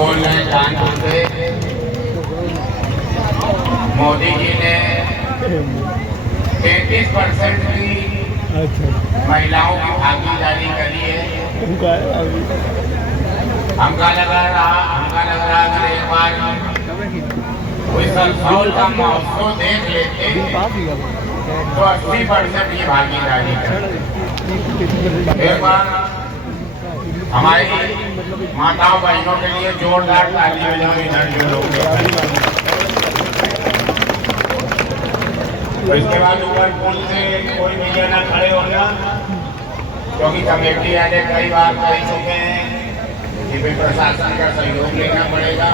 बोल रहे कानपुर से मोदी जी ने 33% की महिलाओं की भागीदारी करी है। हमका लग रहा कि एक बार कोई संसद का महोत्सव देख लेते तो 80% की भागीदारी करते। एक बार हमारी माताओं बहनों के लिए जोरदार ताली बजाओ इधर जो लोग। तो इसके बाद ऊपर पुल से कोई भी जना खड़े होना, क्योंकि कमेटी वाले कई बार कह चुके हैं कि भी प्रशासन का सहयोग लेना पड़ेगा।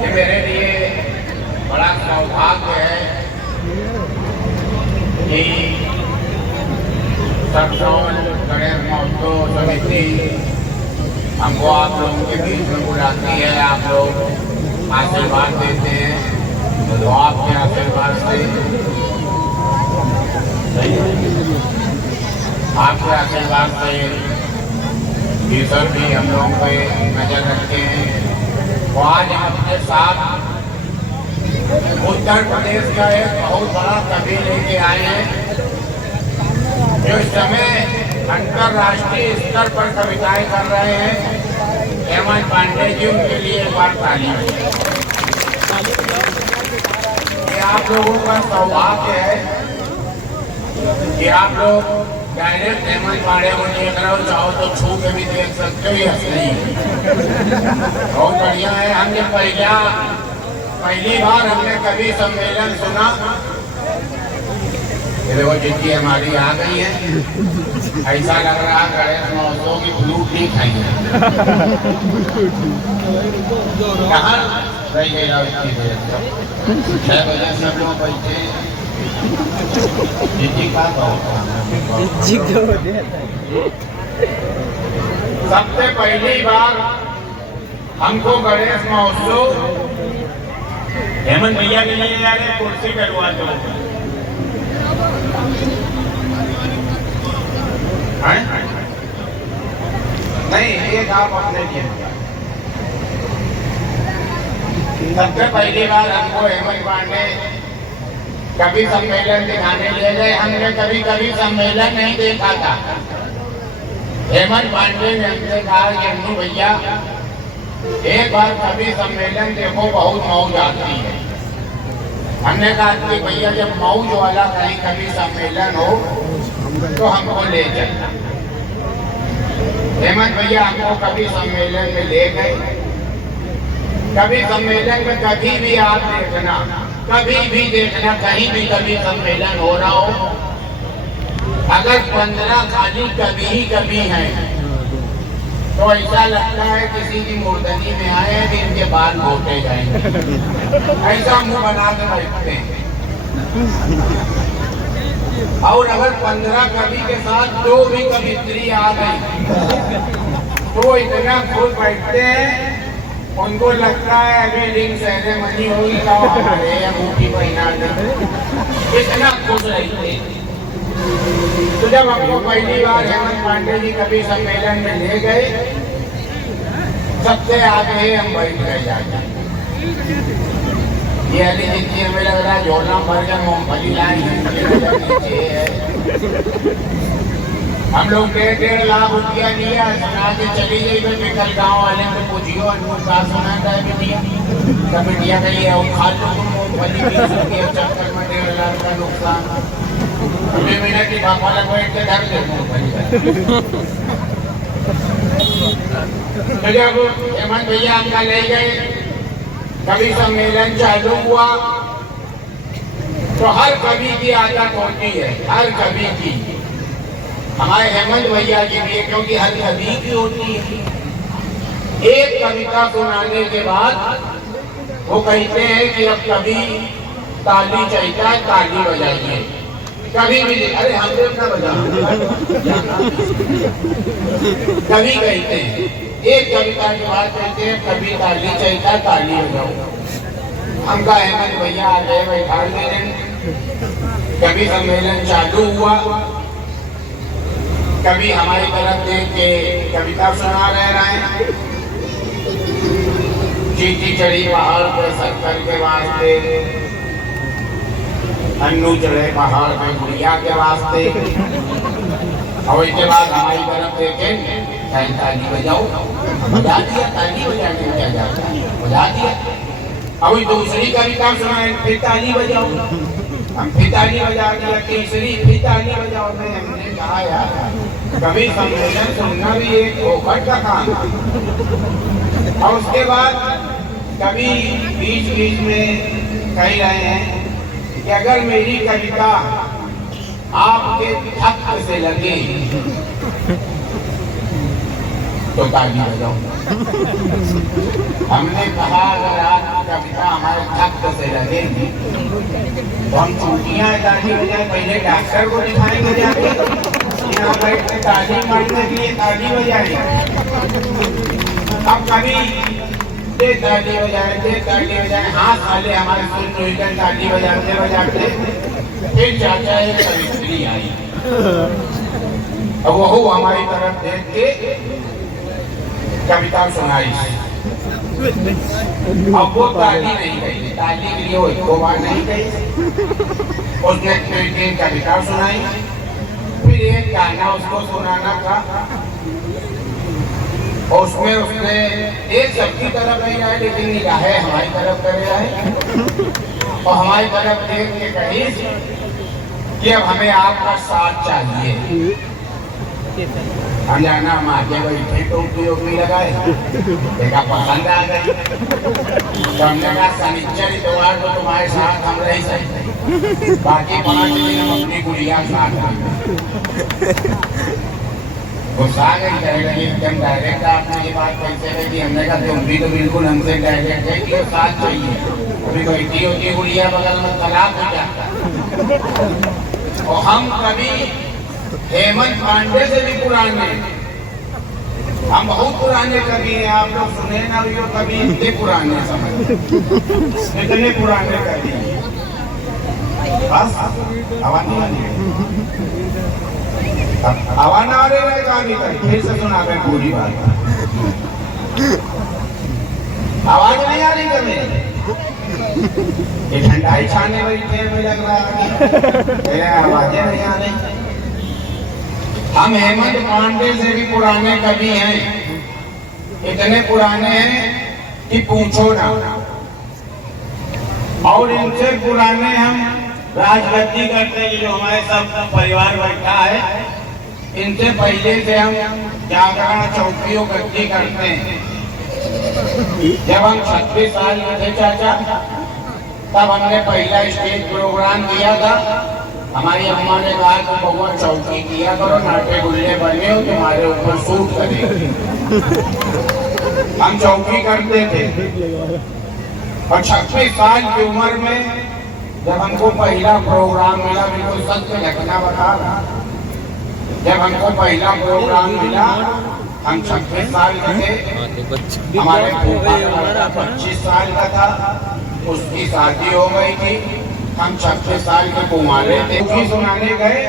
ये मेरे लिए बड़ा सौभाग्य है कि गणेश महोत्सव समिति हमको आप लोगों के बीच में बुलाती है। आप लोग आशीर्वाद देते हैं, तो आपके आशीर्वाद से आपके आशीर्वाद से ईश्वर भी हम लोगों पे नजर रखते हैं। तो आज अपने साथ उत्तर प्रदेश का एक बहुत बड़ा कवि लेके आए हैं, जो इस समय अंतरराष्ट्रीय स्तर पर कविताएं कर रहे हैं। हेमंत पांडे जी, उनके लिए एक बार ताली। ये आप लोगों का सौभाग्य है कि आप लोग डायरेक्ट हेमंत पांडे को देख रहे हो, चाहो तो छू के भी देख सकते हो। ये असली बहुत बढ़िया है। हमने पहली बार हमने कवि सम्मेलन सुना। देखो जिनकी हमारी आ गई है, ऐसा लग रहा गणेश महोत्सव की फ्लूट नहीं खाई है। कहाँ रह गई 6 बजे सब लोग बैठे सबसे पहली बार हमको गणेश महोत्सव हेमंत भैया के लिए यार कुर्सी करवा दो। नहीं, एक आप अपने लिए। सबसे पहली बार हमको हेमंत पांडे कवि सम्मेलन दिखाने ले गए। हमने कभी सम्मेलन नहीं देखा था। हेमंत पांडे ने हमसे कहा कि अन्नू भैया एक बार कवि सम्मेलन देखो, बहुत मौज आती है। हमने कहा कि भैया जब मौज वाला कहीं कवि सम्मेलन हो तो हमको ले चलना। हेमंत भैया हमको कवि सम्मेलन में ले गए। कवि सम्मेलन में कभी भी आप देखना, कहीं भी कवि सम्मेलन हो रहा हो, अगर 15 खाली कवि ही कवि हैं तो ऐसा लगता है किसी की मुर्दनी में आए हैं कि इनके बाल घोटे जाएंगे। ऐसा मुंह बना के बैठते हैं। और अगर 15 कवि के साथ 2 भी कवित्री आ गई तो इतना खुश बैठते हैं, उनको लगता है अभी रिंग सेरेमनी हुई तो हमारे अंगूठी पहना दे। इतना खुश रहते हैं। तो जब हमको पहली बार हेमंत पांडे जी कवि सम्मेलन में ले गए, सबसे आगे हम बैठ गए जाकर। ये अली जितनी हमें लग रहा है झोला भर के मूंगफली लाई है। हम लोग 1.5 लाख रुपया लिया, सुना के चली गई। मैं कल गाँव वाले को पूछियो अनुसार सुना था बिटिया कमेटिया के लिए खा लो तुम मूंगफली की चक्कर में 1.5 लाख का नुकसान। अभी मैंने की भापा लग बैठ के धर दे मूंगफली। तो जब हेमंत भैया हमका ले गए, कवि सम्मेलन चालू हुआ, तो हर कवि की आदत होती है, हर कवि की। हमारे हेमंत भैया की भी, क्योंकि हर कवि की होती है। एक कविता सुनाने के बाद वो कहते हैं कि अब कभी ताली चाहिए है, ताली बजाइए। कभी भी अरे हम लोग ना बजा कभी कहते हैं, एक कविता के बाद कहते हैं कभी ताली चाहिए, ताली बजाओ। हमका हेमंत भैया आ गए, बैठा देने। कभी सम्मेलन चालू हुआ, कभी हमारी तरफ देख के कविता सुना रहे हैं। चीटी चढ़ी पहाड़ पर शक्कर के वास्ते, अन्नू चढ़े पहाड़ पे गुड़िया के वास्ते। और इसके बाद हमारी तरफ देखे ताली बजाओ, बजा दिया, ताली बजाने में क्या जाता है, बजा दिया। अब दूसरी कविता सुनाए, फिर ताली बजाओ, हम फिर ताली बजा दिया, तीसरी फिर ताली बजाओ। हमने कहा यार कवि सम्मेलन सुनना भी एक फोकट का काम है। और उसके बाद कवि बीच बीच में कह रहे हैं कि अगर मेरी कविता आपके हक से लगे तो ताली बजाओ। हमने कहा अगर आप कविता हमारे हक से लगेगी तो हम छुट्टियां ताली बजाए, पहले डॉक्टर को दिखाएंगे जाके, यहाँ बैठ के ताली मारने के लिए ताली बजाएंगे। अब कभी दे ताली बजाए, हाथ खाले हमारे सुन रोहितन ताली बजाते बजाते फिर चाचा एक कवित्री आई। अब वो हमारी तरफ देख के कविता सुनाई। अब वो ताली नहीं गई, ताली के लिए वो एक बार नहीं गई। उसने फिर कविता सुनाई, फिर एक गाना उसको सुनाना था। और उसमें उसने एक सबकी तरफ नहीं रहा, लेकिन निगाहें हमारी तरफ कर रहा है और हमारी तरफ देख के कही कि अब हमें आपका साथ चाहिए। हम जाना हम आगे बैठे टोपी लगाए, देखा पसंद आ गई तो हमने कहा शनिचर इतवार को तुम्हारे साथ हम रह सकते, बाकी 5 दिन हम अपनी गुड़िया साथ। गुस्सा आ गई, कह लगी एकदम डायरेक्ट आपने ये बात कैसे कही। हमने कहा तुम भी तो बिल्कुल हमसे डायरेक्ट है कि साथ चाहिए। अभी बैठी होती गुड़िया बगल में, तलाक हो जाता। और हम कभी हेमंत पांडे से भी पुराने, हम बहुत पुराने कवि हैं। आप लोग सुने ना भी हो कभी, इतने पुराने समझ, इतने पुराने कवि। बस आवाज नहीं आ रही है, कहानी फिर से सुना मैं पूरी बात। आवाज नहीं आ रही कभी, ये ठंडाई छाने वाली ट्रेन में लग रहा है, आवाजें नहीं आ रही। हम हेमंत पांडे से भी पुराने कवि हैं, इतने पुराने हैं कि पूछो ना। और इनसे पुराने हम राजगद्दी करते हैं, जो हमारे सब परिवार बैठा है, इनसे पहले से हम जागरण चौकियों गद्दी करते हैं। जब हम 36 साल के थे चाचा, तब हमने पहला स्टेज प्रोग्राम किया था। हमारी अम्मा ने कहा कि बउआ चौकी किया करो, नाटे गुल्ले बने हो तुम्हारे ऊपर सूट करेंगे। हम चौकी करते थे और 36 साल की उम्र में जब हमको पहला प्रोग्राम मिला, बिल्कुल सत्य घटना बता रहा, जब हमको पहला प्रोग्राम मिला हम 36 साल के थे। हमारे फूफा का लड़का 25 साल का था, उसकी शादी हो गई थी। हम 36 साल के कुमारे थे। सुनाने गए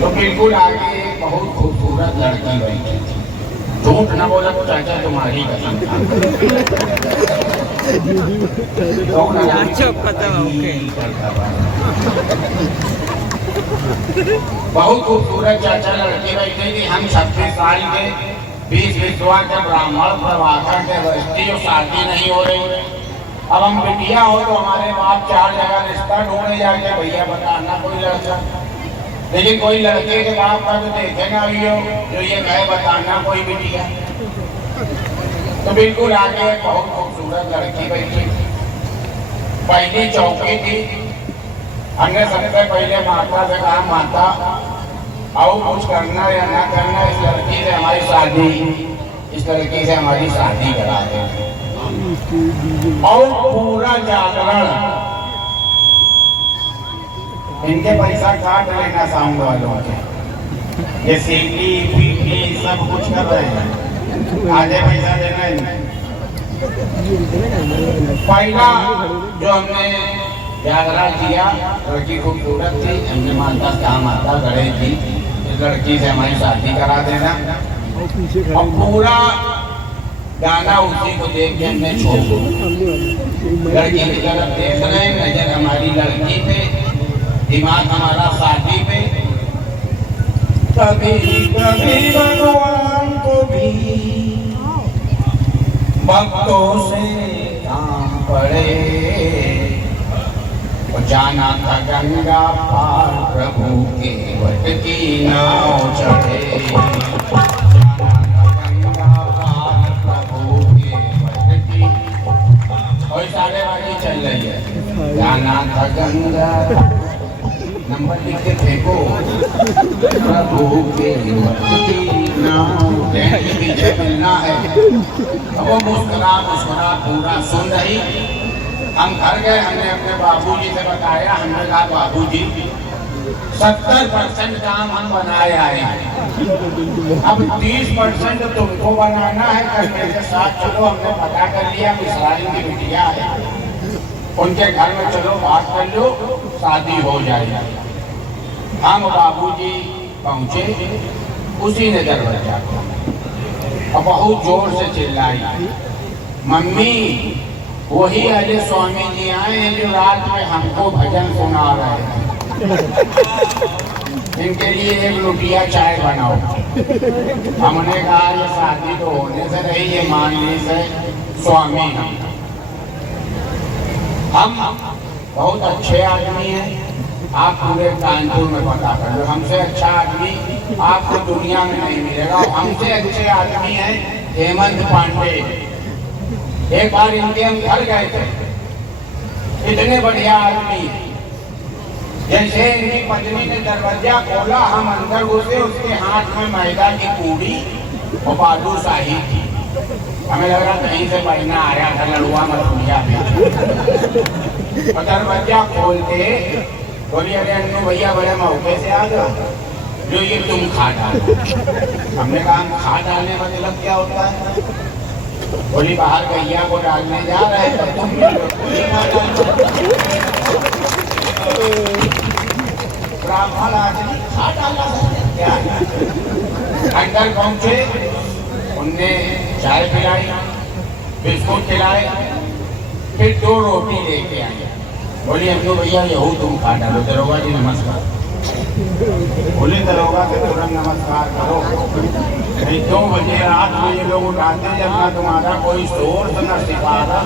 तो बिल्कुल आगे एक बहुत खूबसूरत लड़की बैठी थी। झूठ न बोला तो चाचा तुम्हारी कसम था। बहुत खूबसूरत चाचा लड़की बैठी थी। हम 36 साल के 20 विश्वा के ब्राह्मण प्रभाकर के बस्ती, जो शादी नहीं हो रही। अब हम बिटिया हो तो हमारे बाप 4 जगह रिश्ता ढूंढे जाके, भैया बताना कोई लड़का, लेकिन कोई लड़के के बाप का तो देखे ना भी हो जो ये कहे बताना कोई बिटिया। तो बिल्कुल आगे बहुत खूबसूरत लड़की बैठी, पहली चौकी थी। हमने सबसे पहले माता से कहा, माता आओ कुछ करना या ना करना, इस लड़की से हमारी शादी, इस लड़की से हमारी शादी करा दे। और पूरा जागरण इनके पैसा काट लेना साउंड वालों के, ये सीटी पीटी सब कुछ कर रहे हैं, आधे पैसा देना है। पहला जो हमने जागरण किया, लड़की खूबसूरत थी, हमने मानता कहा माता गणेश जी इस, लड़की से हमारी शादी करा देना। और पूरा गाना उसी को देख के हमने छोड़ दिया। लड़की की तरफ देख रहे हैं, नजर हमारी लड़की पे, दिमाग हमारा शादी पे। कभी कभी भगवान को भी भक्तों से काम पड़े, जाना था गंगा पार प्रभु के वट की नाव चढ़े, जाना था गंगा पार प्रभु के वट की। और सारे वाली चल रही है, जाना था गंगा, नंबर लिख के फेंको, प्रभु के वट की नाव पीछे मिलना है। अब वो मुस्कुरा मुस्कुरा पूरा सुन रही। हम घर गए, हमने अपने बाबूजी से बताया, हमने कहा बाबूजी 70% काम हम बनाए आए हैं, अब 30% तुमको बनाना है, करने के साथ चलो। हमने पता कर लिया मिसराइल की बिटिया है, उनके घर में चलो बात कर लो, शादी हो जाएगी। हम बाबूजी पहुंचे, उसी ने दरवाजा और बहुत जोर से चिल्लाई, मम्मी वही अजय स्वामी जी आए हैं जो रात में हमको भजन सुना रहे हैं, इनके लिए एक लुटिया चाय बनाओ। हमने कहा ये शादी तो होने से रही, ये मान लीजिए स्वामी हम बहुत अच्छे आदमी हैं, आप पूरे कानपुर में पता कर लो, हमसे अच्छा आदमी आपको दुनिया में नहीं मिलेगा। हमसे अच्छे आदमी हैं हेमंत पांडे। एक बार इनके हम घर गए थे, इतने बढ़िया आदमी, जैसे इनकी पत्नी ने दरवाजा खोला, हम अंदर घुसे, उसके हाथ में मैदा की पूड़ी और बालूशाही थी। हमें लग रहा कहीं से बहना आया था, लड़ुआ मछलिया और दरवाजा खोलते बोली, अरे अन्नू भैया बड़े मौके से आ गए, जो ये तुम खा डालो। हमने कहा हम खा डालने का मतलब क्या होता है? बोली बाहर गैया को डालने जा रहे हैं, तुम ब्राह्मण आदमी खा डाला क्या? अंदर पहुंचे, उनने चाय पिलाई, बिस्कुट खिलाए, फिर 2 रोटी लेके आए। बोली अन्नू भैया यहू तुम खा डालो। दरोगा जी नमस्कार। बोले दरोगा से तुरंत नमस्कार करो, नहीं 2 बजे रात में ये लोग उठाते जब ना तुम्हारा कोई सोर्स न सिपारा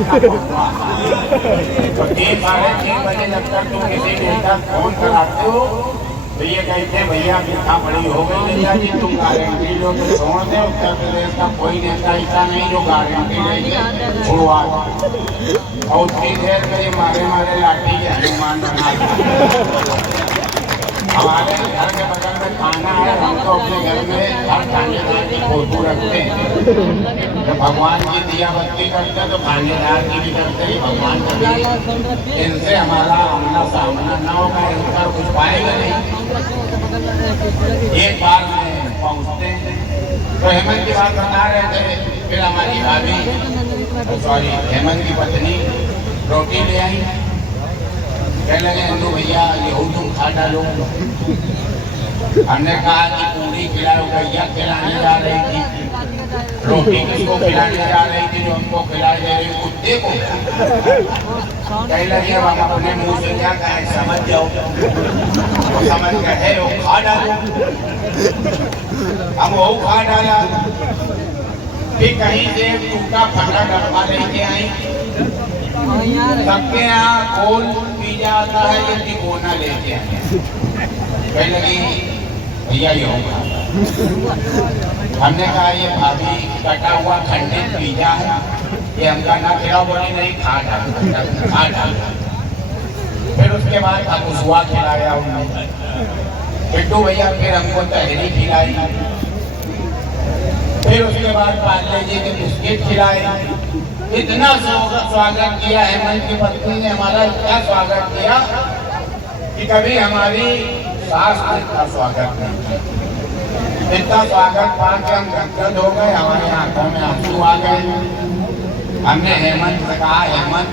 तो 3-3:30 बजे जब तक तुम किसी नेता फोन कराते हो तो ये कहते भैया कितना बड़ी हो गई नेता जी, तुम गारंटी लो तो छोड़ दे। उत्तर प्रदेश का कोई नेता ऐसा नहीं जो गारंटी लेके छुड़वा, और उतनी देर में मारे मारे लाठी के हनुमान बना। हमारे घर के बगल में खाना है, हम तो अपने घर में हर खानेदार की फोटो रखते हैं। जब भगवान की दिया बत्ती करते तो खानेदार की भी करते ही, भगवान का भी। इनसे हमारा आमना सामना ना होगा, इनका कुछ पाएगा नहीं। एक बार में पहुँचते तो हेमंत की बात बता रहे थे, फिर हमारी भाभी सॉरी हेमंत की पत्नी रोटी ले आई, कहने लगे अन्नू भैया ये तुम खा डालो। हमने कहा कि पूरी खिलाओ, भैया खिलाने जा रही थी, रोटी किसको खिलाने जा रही थी? जो हमको खिलाई जा रही कुत्ते को। कहने लगे अब हम अपने मुंह से क्या कहें, समझ जाओ। तो समझ गए वो खा डालो, हम वो खा डाला। फिर कहीं से टूटा फटा डब्बा लेके आई, सबके यहाँ खोल पी जाता है, ये तिकोना लेके आए। कहने लगी भैया ये होगा। हमने कहा ये भाभी कटा हुआ खंडित पिज्जा है, ये हमका ना खिलाओ। बोली नहीं खा डाल। फिर उसके बाद अकुसुआ खिलाया उन्होंने, बिट्टू भैया फिर हमको तहरी खिलाई, फिर उसके बाद पार्ले जी के बिस्किट खिलाए। इतना स्वागत किया हेमंत की पत्नी ने हमारा, इतना स्वागत किया कि कभी हमारी सास ने इतना स्वागत नहीं किया। इतना स्वागत पाके हम गदगद हो गए, हमारे आंखों में आंसू आ गए। हमने हेमंत से कहा हेमंत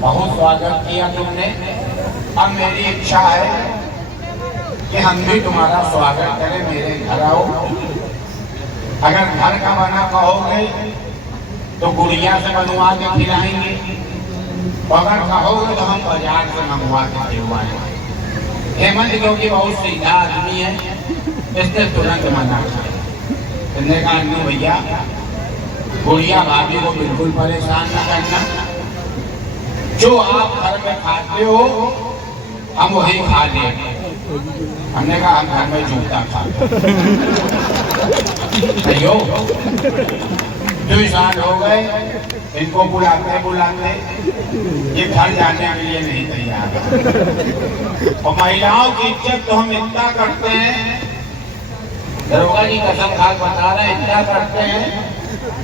बहुत स्वागत किया तुमने, अब मेरी इच्छा है कि हम भी तुम्हारा स्वागत करें, मेरे घर आओ। अगर घर का बना कहोगे तो गुड़िया से बनवा के खिलाएंगे, अगर कहोगे तो हम बाजार से मंगवा के खिलवाएंगे। हेमंत क्योंकि बहुत सीधा आदमी है, इसने तुरंत मना किया। कहा नहीं भैया, गुड़िया भाभी को बिल्कुल परेशान न करना, जो आप घर में खाते हो हम वही खा लेंगे। हमने कहा हम घर में जूता खाते नहीं हो। 2 साल हो गए इनको बुलाते बुलाते ये घर जाने के लिए नहीं तैयार। और महिलाओं की इज्जत तो हम इतना करते हैं, दरोगा जी कसम खा बता रहे हैं, इतना करते हैं।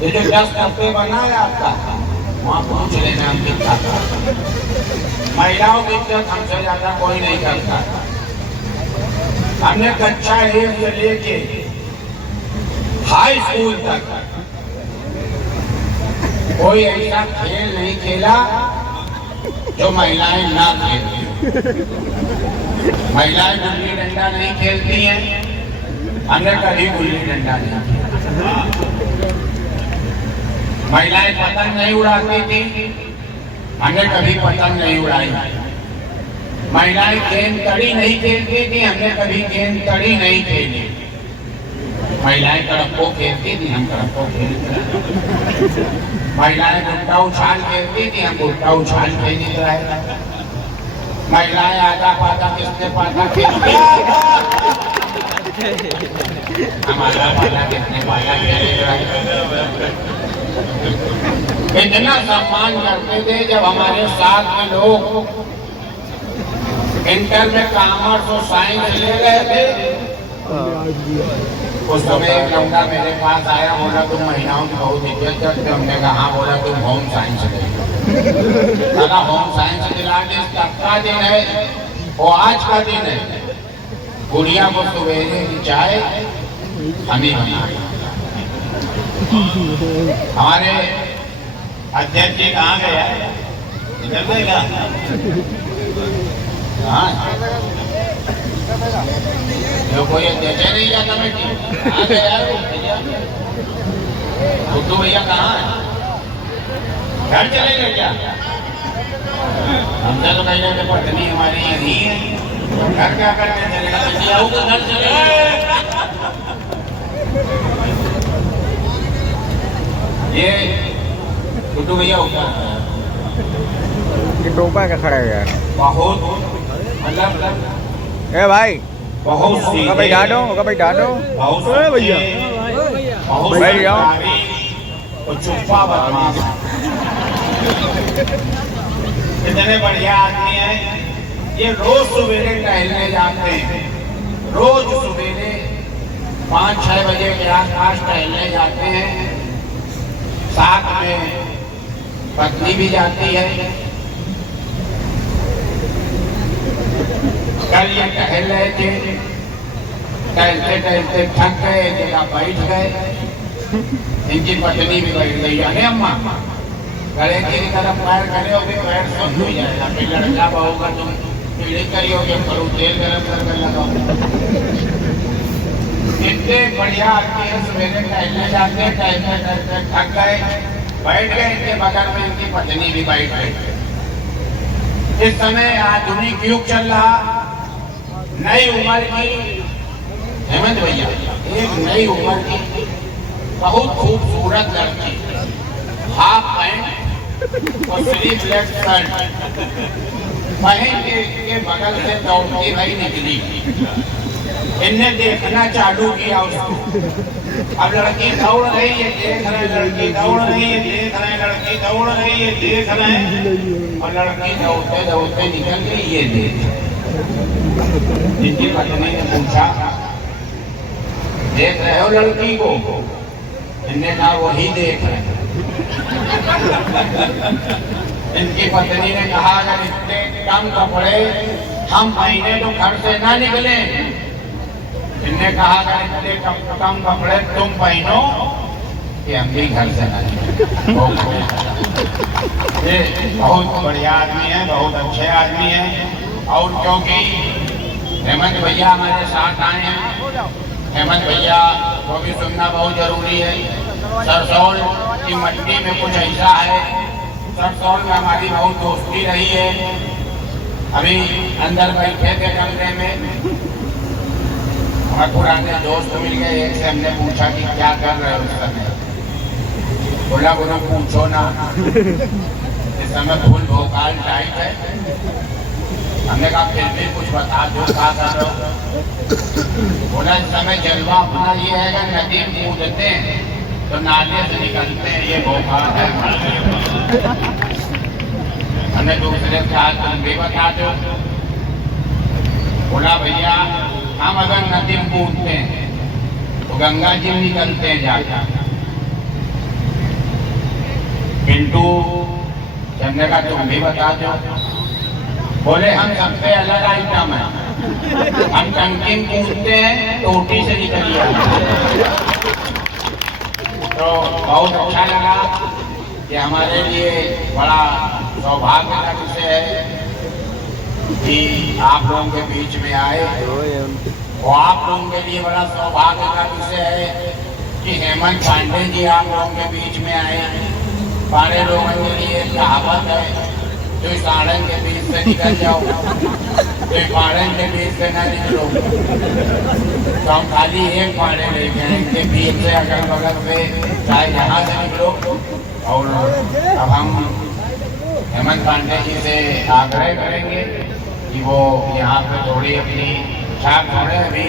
ये जो 10 कपड़े बना है आपका, वहाँ पूछ लेना हम कितना करते। महिलाओं की इज्जत हमसे ज्यादा कोई नहीं करता। हमने कक्षा 1 से लेके हाई स्कूल तक कोई ऐसा खेल नहीं खेला जो महिलाएं ना खेलती। महिलाएं गुल्ली डंडा नहीं खेलती हैं, हमने कभी गुल्ली डंडा नहीं खेला। महिलाएं पतंग नहीं उड़ाती थी, हमने कभी पतंग नहीं उड़ाई। महिलाएं गेंद तड़ी नहीं खेलती थी, हमने कभी गेंद तड़ी नहीं खेली। महिलाएं कड़प्पो खेलती थी, हम कड़प्पो खेलते। महिलाएं गुट्टा उछाल खेलती थी, हम गुट्टा उछाल खेलते रहे। महिलाएं आधा पाता किसने पाता खेलती, हम आधा पाता किसने पाता खेलते रहे। इतना सम्मान करते थे। जब हमारे साथ में लोग इंटर में कॉमर्स और साइंस ले रहे थे, उस समय एक लड़का मेरे पास आया, बोला तुम महिलाओं की बहुत इज्जत करते। हमने कहा हाँ। बोला तुम होम साइंस ले। बोला होम साइंस दिला के तब का दिन है, वो आज का दिन है। गुड़िया को सवेरे की चाय हम ही बना। हमारे अध्यक्ष जी कहाँ गया, इधर गएगा। हाँ, जो कोई अध्यक्ष नहीं जाता बेटी आ गया भैया। गुड्डू भैया कहाँ है, घर चले गए क्या? हमसे तो कहीं ना पत्नी हमारी यही है, घर क्या करने चलेगा? बेटी आओगे घर चले गए। ये गुड्डू भैया ऊपर टोपा का खड़ा है बहुत, मतलब ए भाई बहुत सी भाई डालो, भाई डालो भैया, बहुत भाई आओ। और चुप्पा बदमाश। कितने बढ़िया आदमी हैं ये। रोज सवेरे टहलने जाते हैं, रोज सवेरे 5-6 बजे के आसपास टहलने जाते हैं। साथ में पत्नी भी जाती है। कल ये टहल रहे थे, टहलते टहलते थक गए, जगह बैठ गए। इनकी पत्नी भी बैठ गई। अरे अम्मा, गले की तरफ पैर करे और फिर पैर सुन हो जाएगा। फिर लड़का बहुगा तुम पीढ़ी करियोगे, करो तेल गरम करके लगाओ। इतने बढ़िया आदमी है, सवेरे टहलने जाते, टहलते टहलते थक गए, बैठ गए। इनके बगल में इनकी पत्नी भी बैठ गई। इस समय आधुनिक युग चल रहा, नई उम्र की हेमंत भैया, एक नई उम्र की बहुत खूबसूरत लड़की, हाफ पैंट और स्लीवलेस शर्ट पहन के बगल से दौड़ती भाई निकली। इनने देखना चालू किया उसको। अब लड़की दौड़ रही है, देख रहे, लड़की दौड़ रही है, देख रहे, लड़की दौड़ रही है, देख रहे, और लड़की दौड़ते दौड़ते निकल गई। ये देख, जिनकी पत्नी ने पूछा देख रहे हो लड़की को? इनने कहा वही देख रहे। इनकी पत्नी ने कहा अगर इतने कम कपड़े हम पहने तो घर से ना निकले। इनने कहा अगर इतने कम कपड़े तुम पहनो कि हम भी घर से ना निकले। ये बहुत बढ़िया आदमी है, बहुत अच्छे आदमी है। और क्योंकि हेमंत भैया हमारे साथ आए हैं, हेमंत भैया को भी सुनना बहुत जरूरी है। सरसौल कि मट्टी में कुछ ऐसा है। सरसों में हमारी बहुत दोस्ती रही है। अभी अंदर बैठे थे कमरे में, हमारे पुराने दोस्त मिल गए। एक से हमने पूछा कि क्या कर रहे हो उस समय। बोला गुरु पूछो ना, इस समय फूल भोकाल टाइट है। हमने कहा फिर भी कुछ बता दो क्या कर रहे हो। बोला इस समय जलवा अपना ये है कि नदी कूदते हैं तो नाले से निकलते हैं, ये भोकाल है। हमने दूसरे साथ तुम भी बता दो। बोला भैया हम अगर नदी में कूदते हैं तो गंगा जी निकलते हैं जाकर। पिंटू हमने कहा तुम भी बता दो। बोले हम सबसे अलग आइटम है, हम टंकी में कूदते हैं टोटी से निकलिए। तो बहुत अच्छा लगा कि हमारे लिए बड़ा सौभाग्य का विषय है कि आप लोगों के बीच में आए। और आप लोगों के लिए बड़ा सौभाग्य का विषय है कि हेमंत पांडे जी आप लोगों के बीच में आए। सारे लोगों के लिए कहावत है, जो साड़न के बीच से निकल जाओ तो पाड़न के बीच से ना निकलो। तो हम खाली एक पाड़े ले गए, इनके बीच से अगल बगल से चाहे यहाँ से निकलो। और अब हम हेमंत पांडे जी से आग्रह करेंगे कि वो यहाँ पे थोड़ी अपनी छाप छोड़े। अभी